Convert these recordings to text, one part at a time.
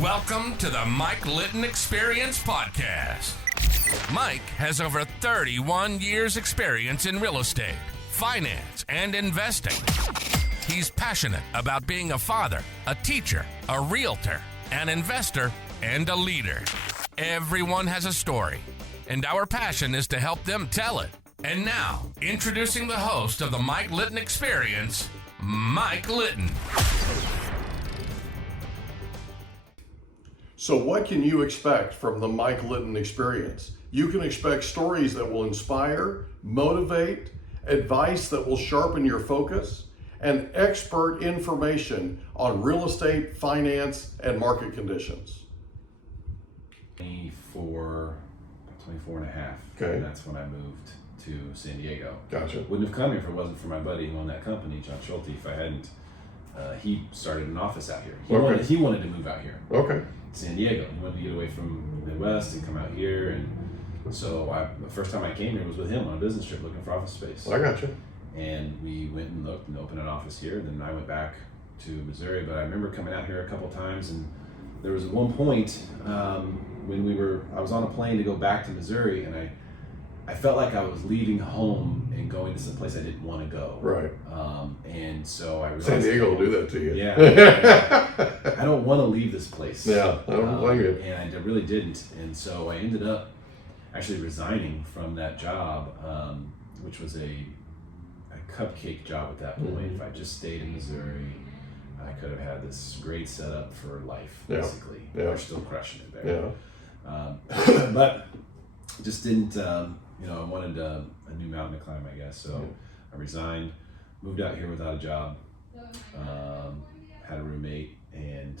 Welcome to the Mike Litton Experience Podcast. Mike has over 31 years experience in real estate, finance, and investing. He's passionate about being a father, a teacher, a realtor, an investor, and a leader. Everyone has a story, and our passion is to help them tell it. And now, introducing the host of the Mike Litton Experience, Mike Litton. So what can you expect from the Mike Litton Experience? You can expect stories that will inspire, motivate, advice that will sharpen your focus, and expert information on real estate, finance, and market conditions. 24 and a half. Okay. And that's when I moved to San Diego. Gotcha. Wouldn't have come here if it wasn't for my buddy who owned that company, John Schulte. If I hadn't, he started an office out here. He wanted to move out here. Okay. San Diego. He wanted to get away from the Midwest and come out here. And so the first time I came here was with him on a business trip looking for office space. I gotcha. And we went and looked and opened an office here. And then I went back to Missouri. But I remember coming out here a couple times, and there was at one point when I was on a plane to go back to Missouri, and I felt like I was leaving home and going to some place I didn't want to go. Right. And so I realized San Diego will do that to you. Yeah. I don't want to leave this place. Yeah, I don't blame you. And I really didn't. And so I ended up actually resigning from that job, which was a cupcake job at that point. Mm-hmm. If I just stayed in Missouri, I could have had this great setup for life, basically. Yeah. We're still crushing it there. Yeah. But just didn't, I wanted a new mountain to climb, I guess. So I resigned, moved out here without a job, had a roommate, and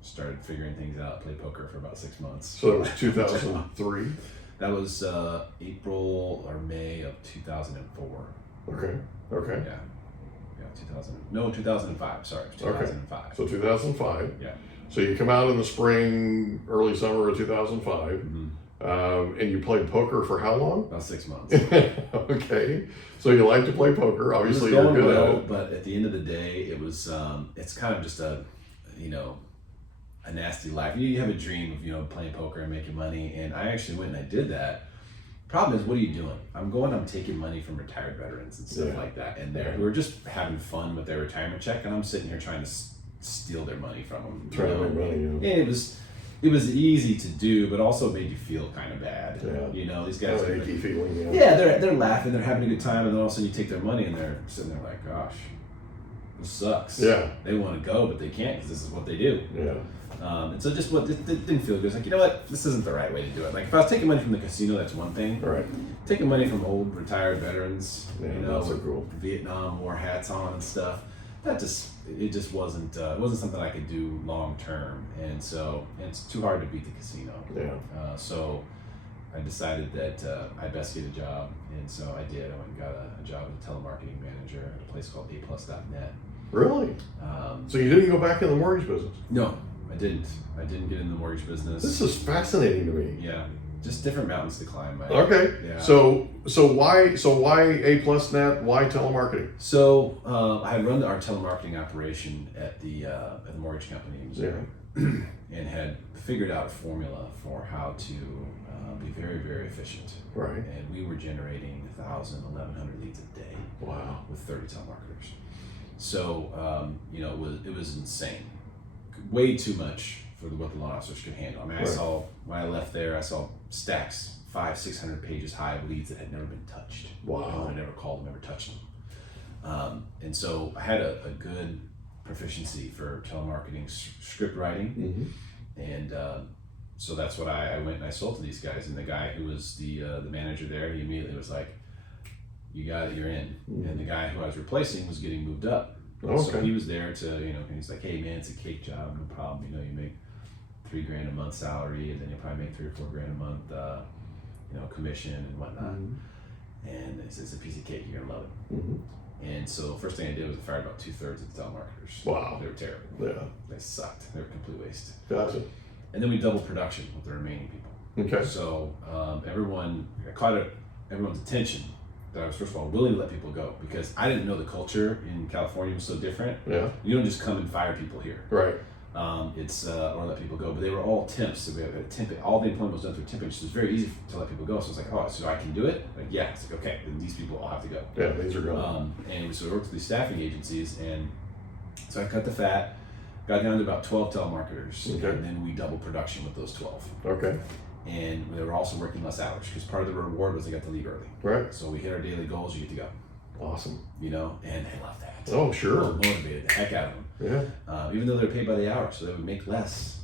started figuring things out, played poker for about 6 months. So it was 2003? That was April or May of 2004. Okay. Yeah, 2005, sorry, 2005. Okay. So 2005. Yeah. So you come out in the spring, early summer of 2005, and you played poker for how long? About 6 months. Okay. So you like to play poker. Obviously, it was going you're good well, at it. but at the end of the day, it was it's kind of just a nasty life. You have a dream of playing poker and making money, and I actually went and I did that. Problem is, what are you doing? I'm taking money from retired veterans and stuff like that, and who are just having fun with their retirement check, and I'm sitting here trying to steal their money from them. Trying to make money. And it was easy to do, but also made you feel kind of bad. Yeah. These guys are achy feeling. Yeah, they're laughing, they're having a good time, and then all of a sudden you take their money and they're sitting there like, gosh, this sucks. Yeah. They want to go, but they can't because this is what they do. Yeah. And so it didn't feel good. It's like, you know what? This isn't the right way to do it. Like, if I was taking money from the casino, that's one thing. Right. Taking money from old retired veterans, that's so cool. Vietnam War hats on and stuff, it just wasn't something I could do long term. And so it's too hard to beat the casino. Yeah. So I decided that I'd best get a job, and so I did. I went and got a job as a telemarketing manager at a place called aplus.net. Really? So you didn't go back in the mortgage business? No, I didn't. I didn't get in the mortgage business. This is fascinating to me. Yeah, just different mountains to climb. Okay. Yeah. So why aplus.net? Why telemarketing? So I had run our telemarketing operation at the mortgage company in Missouri, and had figured out a formula for how to be very, very efficient. Right. And we were generating 1,000, 1,100 leads a day. Wow. With 30 telemarketers. So it was insane. Way too much for what the loan officers could handle. I mean, when I left there, I saw stacks, 500-600 pages high of leads that had never been touched. Wow. No one had ever called them, never touched them. And so I had a good proficiency for telemarketing script writing. And so that's what I went and I sold to these guys. And the guy who was the manager there, he immediately was like, you got it, you're in. And the guy who I was replacing was getting moved up. Okay. So he was there to, he's like, hey man, it's a cake job, no problem. You make $3,000 a month salary, and then you'll probably make $3,000 or $4,000 a month, commission and whatnot. And it's a piece of cake, you're gonna love it. And so first thing I did was I fired about 2/3 of the telemarketers. Wow. They were terrible. Yeah. They sucked. They were a complete waste. Gotcha. And then we doubled production with the remaining people. Okay. So I caught everyone's attention that I was, first of all, willing to let people go, because I didn't know the culture in California was so different. Yeah. You don't just come and fire people here. Right. It's or let people go, but they were all temps. So we had all the employment was done through temping, so it was very easy to let people go. So it's like, oh, so I can do it? Like, yeah. It's like, okay, then these people all have to go. Yeah, these are gone. And so we worked with these staffing agencies, and so I cut the fat, got down to about 12 telemarketers, Okay. and then we doubled production with those 12. Okay. And they were also working less hours because part of the reward was they got to leave early. Right. So we hit our daily goals, you get to go. Awesome. You know, and they love that. Oh, sure. Motivated the heck out of them. Yeah. Even though they're paid by the hour, so they would make less.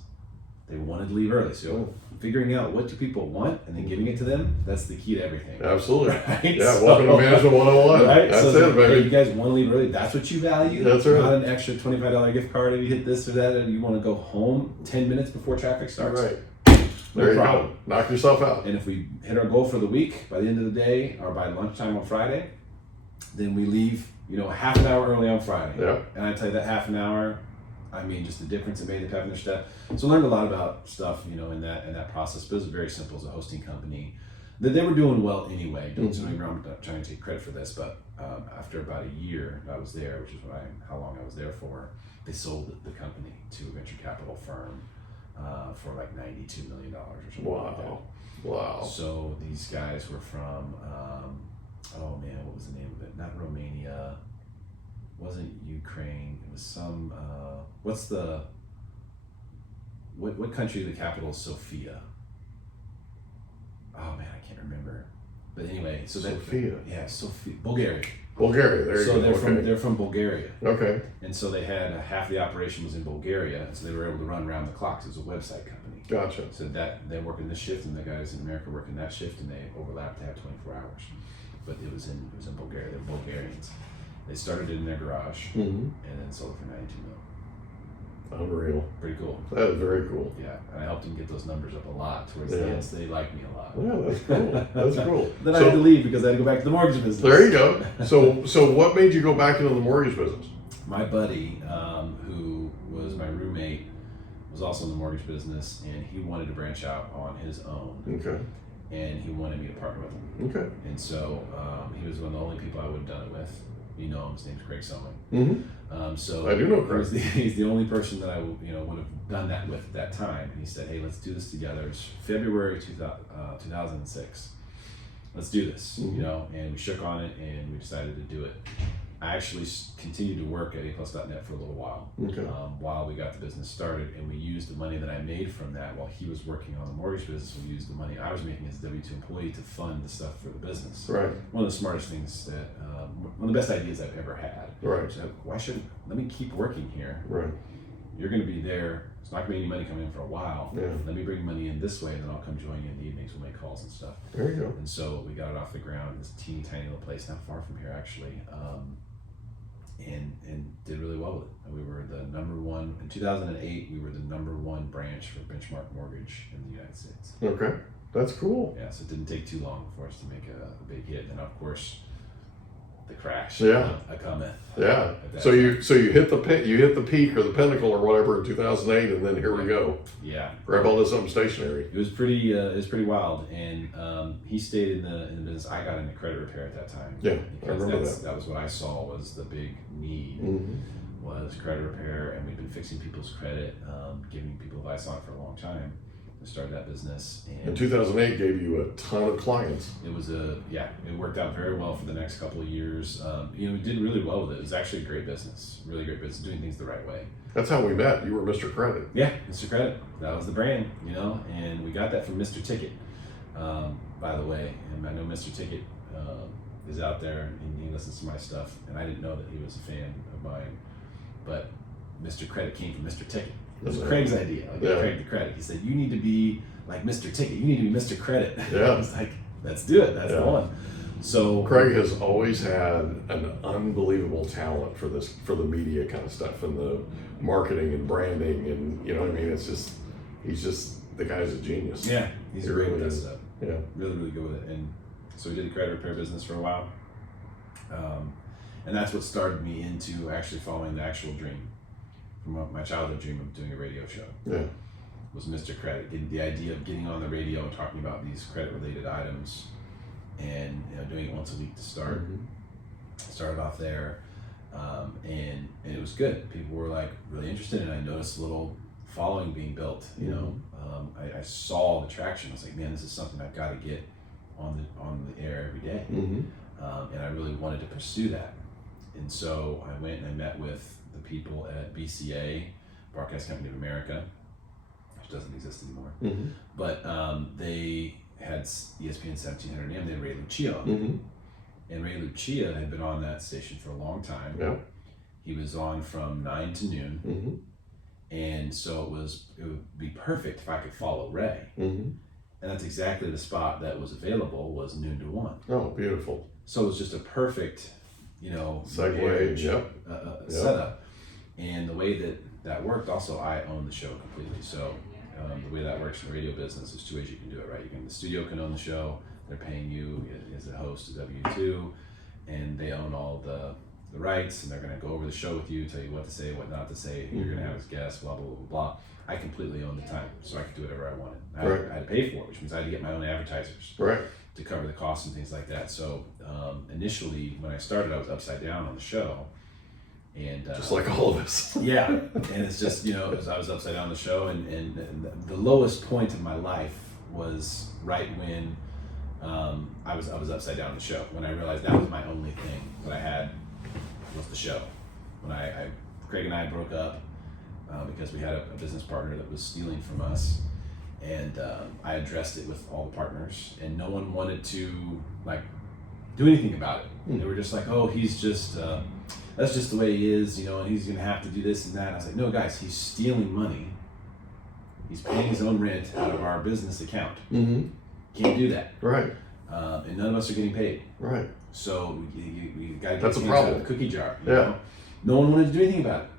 They wanted to leave early. So figuring out what do people want and then giving it to them, that's the key to everything. Absolutely. Right? Yeah, welcome to Management 101. Right? That's so it, baby. Hey, you guys want to leave early? That's what you value? That's right. Not an extra $25 gift card if you hit this or that and you want to go home 10 minutes before traffic starts. Right. No There you problem. go. Knock yourself out. And if we hit our goal for the week by the end of the day or by lunchtime on Friday, then we leave, half an hour early on Friday. Yeah. And I tell you that half an hour, I mean, just the difference it made of having their staff. So I learned a lot about stuff, in that process. But it was very simple as a hosting company. They were doing well anyway. Don't get me wrong, I'm not trying to take credit for this, but after about a year I was there, which is how long I was there for, they sold the company to a venture capital firm for like $92 million or something like that. Wow. So these guys were from, what was the name of it? Not Romania. Wasn't Ukraine. It was some, what country the capital is Sofia? Oh man, I can't remember. But anyway, so Sofia. Sofia. Bulgaria. Bulgaria, there you go. So they're from Bulgaria. Okay. And so they had half the operation was in Bulgaria, and so they were able to run around the clock. So it was a website company. Gotcha. So that they're working this shift, and the guys in America working that shift, and they overlapped to have 24 hours. But it was in Bulgaria. They're Bulgarians. They started it in their garage, and then sold it for $92 million. Unreal. Pretty cool. That is very cool. Yeah, and I helped them get those numbers up a lot towards the end, so they liked me a lot. Yeah, that's cool. That's cool. Then I had to leave because I had to go back to the mortgage business. There you go. So what made you go back into the mortgage business? My buddy, who was my roommate, was also in the mortgage business, and he wanted to branch out on his own. Okay. And he wanted me to partner with him. Okay. And so he was one of the only people I would have done it with. You know him, his name's Craig Selman. So I do know Craig. He's the only person that I would have done that with at that time. And he said, hey, let's do this together. It's February 2006. Let's do this, and we shook on it and we decided to do it. I actually continued to work at aplus.net for a little while, while we got the business started, and we used the money that I made from that while he was working on the mortgage business. We used the money I was making as a W-2 employee to fund the stuff for the business. Right. One of the smartest things that, one of the best ideas I've ever had. Right. So let me keep working here. Right. You're going to be there. It's not going to be any money coming in for a while. Yeah. Let me bring money in this way, and then I'll come join you in the evenings. We'll make calls and stuff. There you go. And so we got it off the ground. This teeny tiny little place, not far from here actually. And did really well with it. We were the number one in 2008. We were the number one branch for Benchmark Mortgage in the United States. Okay, that's cool. Yeah, so it didn't take too long for us to make a big hit. And of course, the crash. Yeah. cometh. Yeah. So you hit the peak or the pinnacle or whatever in 2008, and then here we go. Yeah. Grab onto something stationary. It was pretty wild, and he stayed in the business. I got into credit repair at that time. Yeah, I because remember that. That was what I saw was the big need was credit repair, and we've been fixing people's credit, giving people advice on it for a long time. We started that business, and 2008 gave you a ton of clients. it was it worked out very well for the next couple of years. We did really well with it. It was actually a great business, really great business, doing things the right way. That's how we met. You were Mr. Credit. Yeah, Mr. Credit. That was the brand, and we got that from Mr. Ticket, by the way. And I know Mr. Ticket is out there and he listens to my stuff, and I didn't know that he was a fan of mine. But Mr. Credit came from Mr. Ticket. It was Craig's idea. I gave Craig the credit. He said, you need to be like Mr. Ticket. You need to be Mr. Credit. Yeah. I was like, let's do it. That's the one. So Craig has always had an unbelievable talent for the media kind of stuff and the marketing and branding, and you know what I mean. He's just the guy's a genius. Yeah, he's great with that stuff. Yeah, really, really good with it. And so we did the credit repair business for a while, and that's what started me into actually following the actual dream, from my childhood dream of doing a radio show. Yeah, was Mr. Credit. The idea of getting on the radio and talking about these credit-related items, and doing it once a week to start. Started off there. And it was good. People were like really interested, and I noticed a little following being built. You know, I saw the traction. I was like, man, this is something I've got to get on the air every day. And I really wanted to pursue that. And so I went and I met with the people at BCA, Broadcast Company of America, which doesn't exist anymore. But they had ESPN 1700 AM. They had Ray Lucia on. And Ray Lucia had been on that station for a long time. Yeah. He was on from 9 to noon. And so it would be perfect if I could follow Ray. And that's exactly the spot that was available, was noon to 1. Oh, beautiful. So it was just a perfect, you know, segue, setup. And the way that worked, also I own the show completely. So the way that works in the radio business is 2 ways you can do it, right? The studio can own the show. They're paying you as a host, a W-2, and they own all the rights, and they're going to go over the show with you, tell you what to say, what not to say, who you're going to have as guests, blah, blah, blah, blah. I completely own the time, so I could do whatever I wanted. I had to pay for it, which means I had to get my own advertisers to cover the costs and things like that. So initially, when I started, I was upside down on the show. And just like all of us. Yeah. And it's just, you know, I was upside down on the show, and the lowest point of my life was right when I was upside down on the show, when I realized that was my only thing that I had was the show. When Craig and I broke up because we had a business partner that was stealing from us, and I addressed it with all the partners, and no one wanted to like do anything about it. They were just like, oh, he's just that's just the way he is, you know, and he's gonna have to do this and that. And I was like, no, guys, he's stealing money. He's paying his own rent out of our business account. Can't do that. Right. And none of us are getting paid. Right. So you got to get That's a things problem. out of the cookie jar. Yeah. Know? No one wanted to do anything about it.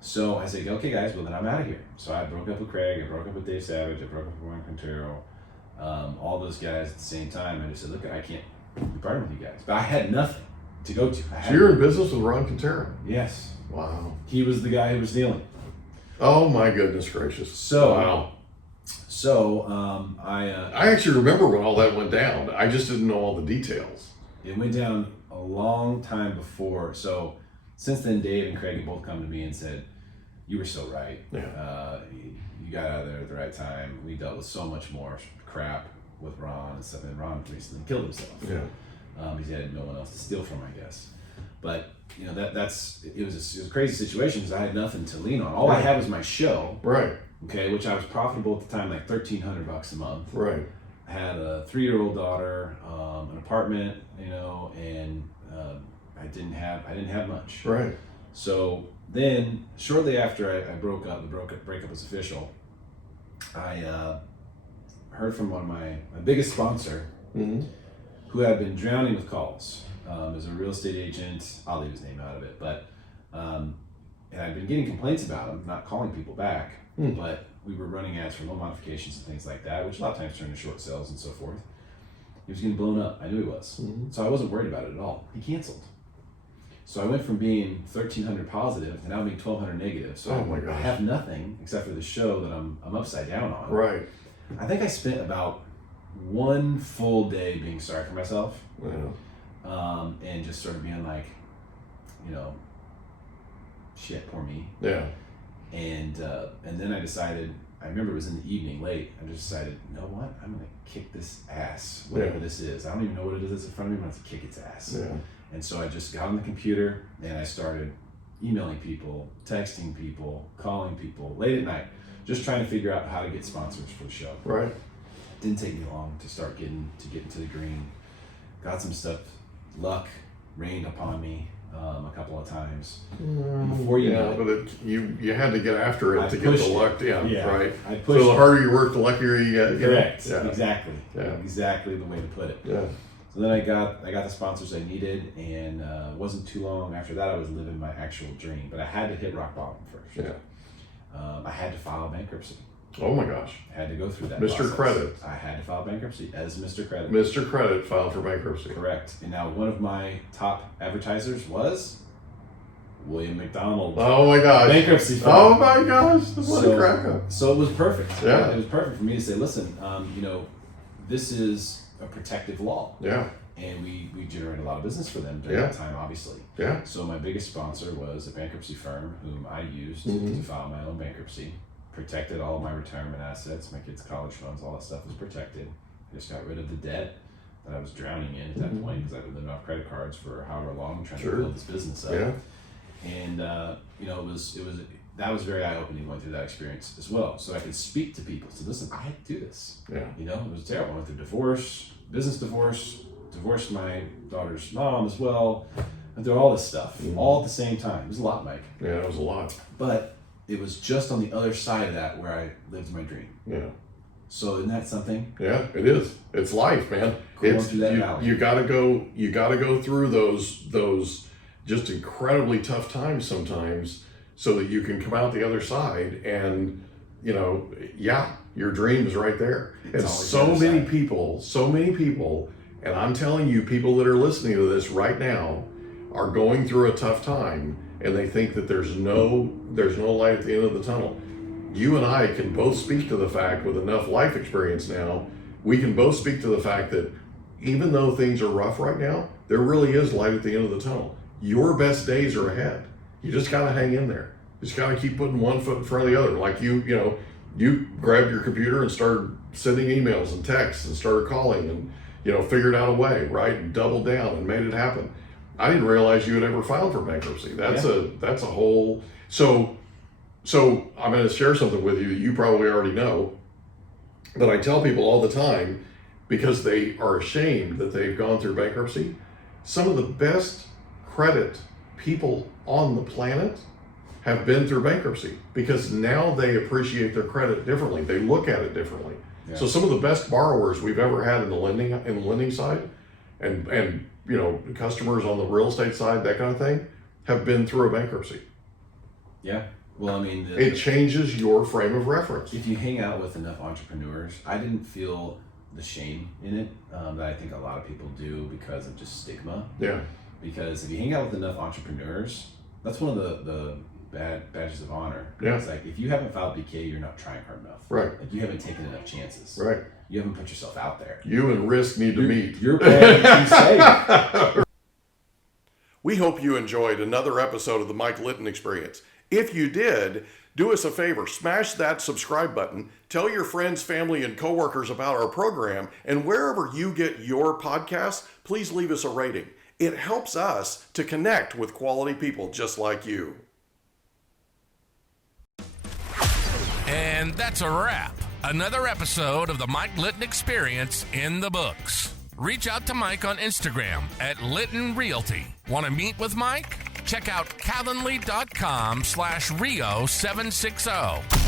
So I said, okay, guys, well then I'm out of here. So I broke up with Craig. I broke up with Dave Savage. I broke up with Juan Quintero. All those guys at the same time. I just said, look, I can't be partnered with you guys. But I had nothing to go to. So you're in business with Ron Quintero? Yes. Wow. He was the guy who was stealing. Oh my goodness gracious. So wow. So I actually remember when all that went down. I just didn't know all the details. It went down a long time before. So since then, Dave and Craig have both come to me and said, you were so right. Yeah. You got out of there at the right time. We dealt with so much more crap with Ron and stuff. And Ron recently killed himself. Yeah. He had no one else to steal from, I guess. But you know, it was a crazy situation because I had nothing to lean on. All I had was my show. Right. Okay, which I was profitable at the time, like $1,300 a month. Right. I had a 3-year-old daughter, an apartment, you know, and I didn't have much. Right. So then, shortly after I broke up, the breakup was official. I heard from one of my biggest sponsor, who had been drowning with calls. As a real estate agent, I'll leave his name out of it, but and I'd been getting complaints about him not calling people back. But we were running ads for loan modifications and things like that, which a lot of times turn to short sales and so forth. He was getting blown up. I knew he was. So I wasn't worried about it at all. He canceled. So I went from being 1,300 positive to now being 1,200 negative. So I have nothing except for the show that I'm upside down on. Right. I think I spent about 1 full day being sorry for myself. Yeah. And just sort of being like, you know, shit, poor me. Yeah. And then I decided, I remember it was in the evening late, I just decided, you know what, I'm going to kick this ass, whatever this is. I don't even know what it is in front of me, I'm going to kick its ass. Yeah. And so I just got on the computer and I started emailing people, texting people, calling people late at night, just trying to figure out how to get sponsors for the show. Right. Didn't take me long to start getting into the green. Got some stuff, luck rained upon me a couple of times. Before you know it, but you had to get after it to get the luck in, right? I pushed so the harder you work, the luckier you get. Correct. Yeah. Exactly. Yeah. Exactly the way to put it. Yeah. So then I got the sponsors I needed, and it wasn't too long after that I was living my actual dream. But I had to hit rock bottom first. Yeah. I had to file bankruptcy. Oh my gosh. I had to go through that. Mr. process. Credit. I had to file bankruptcy as Mr. Credit. Mr. Credit filed for bankruptcy. Correct. And now one of my top advertisers was William McDonald. Oh my gosh. Bankruptcy firm. Oh my gosh. What a crack up. So it was perfect. Yeah. It was perfect for me to say, listen, you know, this is a protective law. Yeah. And we generated a lot of business for them during that time, obviously. Yeah. So my biggest sponsor was a bankruptcy firm whom I used to file my own bankruptcy. Protected all of my retirement assets, my kids' college funds, all that stuff was protected. I just got rid of the debt that I was drowning in at that point because I was living off credit cards for however long, trying to build this business up. Yeah. And it was that was very eye-opening going through that experience as well. So I could speak to people. So listen, I had to do this. Yeah. It was terrible. I went through divorce, business divorce, divorced my daughter's mom as well. Went through all this stuff all at the same time. It was a lot, Mike. Yeah, it was a lot. But it was just on the other side of that where I lived my dream. Yeah. So isn't that something? Yeah, it is. It's life, man. Going through that valley. You gotta go through those just incredibly tough times sometimes so that you can come out the other side and your dream is right there. And so many people, and I'm telling you, people that are listening to this right now are going through a tough time and they think that there's no light at the end of the tunnel. You and I can both speak to the fact, with enough life experience now, we can both speak to the fact that even though things are rough right now, there really is light at the end of the tunnel. Your best days are ahead. You just gotta hang in there. You just gotta keep putting one foot in front of the other. Like you grabbed your computer and started sending emails and texts and started calling and figured out a way, right? And doubled down and made it happen. I didn't realize you had ever filed for bankruptcy. That's a whole. So I'm going to share something with you that you probably already know, that I tell people all the time because they are ashamed that they've gone through bankruptcy. Some of the best credit people on the planet have been through bankruptcy because now they appreciate their credit differently. They look at it differently. Yeah. So some of the best borrowers we've ever had in the lending side and customers on the real estate side, that kind of thing, have been through a bankruptcy. Yeah. Well, I mean, it changes your frame of reference. If you hang out with enough entrepreneurs, I didn't feel the shame in it that I think a lot of people do because of just stigma. Yeah. Because if you hang out with enough entrepreneurs, that's one of the bad badges of honor. Yeah. It's like, if you haven't filed BK, you're not trying hard enough. Right. Like, you haven't taken enough chances. Right. You haven't put yourself out there. You and risk need to meet. You're playing safe. We hope you enjoyed another episode of the Mike Litton Experience. If you did, do us a favor, smash that subscribe button, tell your friends, family, and coworkers about our program, and wherever you get your podcasts, please leave us a rating. It helps us to connect with quality people just like you. And that's a wrap. Another episode of the Mike Litton Experience in the books. Reach out to Mike on Instagram at Litton Realty. Want to meet with Mike? Check out calendly.com/Rio760.